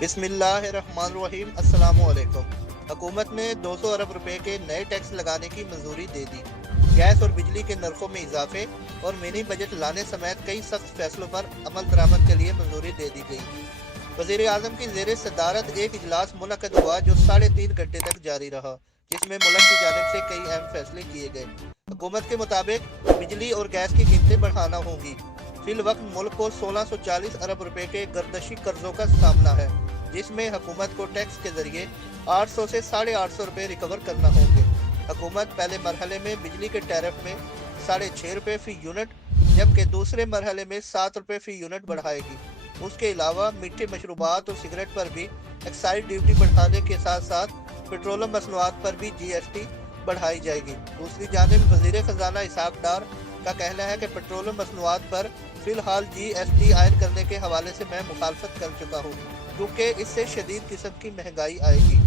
बिस्मिल्लाहिर्रहमानिर्रहीम। अस्सलामु अलैकुम। हुकूमत ने 200 अरब रुपए के नए टैक्स लगाने की मंजूरी दे दी। गैस और बिजली के नरखों में इजाफे और मिनी बजट लाने समेत कई सख्त फैसलों पर अमल दरामद के लिए मंजूरी दे दी गई। वजीर आजम की जेर सदारत एक इजलास मुनक्कद हुआ जो 3.5 घंटे तक जारी रहा, जिसमें मुल्क की जानिब से कई अहम फैसले किए गए। हुकूमत के मुताबिक बिजली और गैस की कीमतें बढ़ाना होंगी। फिल वक्त मुल्क को 1640 अरब रुपए के गर्दशी कर्जों का सामना है, जिसमें हुकूमत को टैक्स के जरिए 800 से 850 रुपए रिकवर करना होंगे। हुकूमत पहले मरहले में बिजली के टैरिफ में 6.5 रुपए फी यूनिट जबकि दूसरे मरहले में 7 रुपए फी यूनिट बढ़ाएगी। उसके अलावा मीठे मशरूबात और सिगरेट पर भी एक्साइज ड्यूटी बढ़ाने के साथ साथ पेट्रोलियम मसनूआत पर भी GST बढ़ाई जाएगी। दूसरी जानिब वजीर खजाना इसहाक डार का कहना है कि पेट्रोलियम मसनूआत पर फिलहाल GST आयद करने के हवाले से मैं मुखालफत कर चुका हूँ, क्योंकि इससे शदीद किस्म की महंगाई आएगी।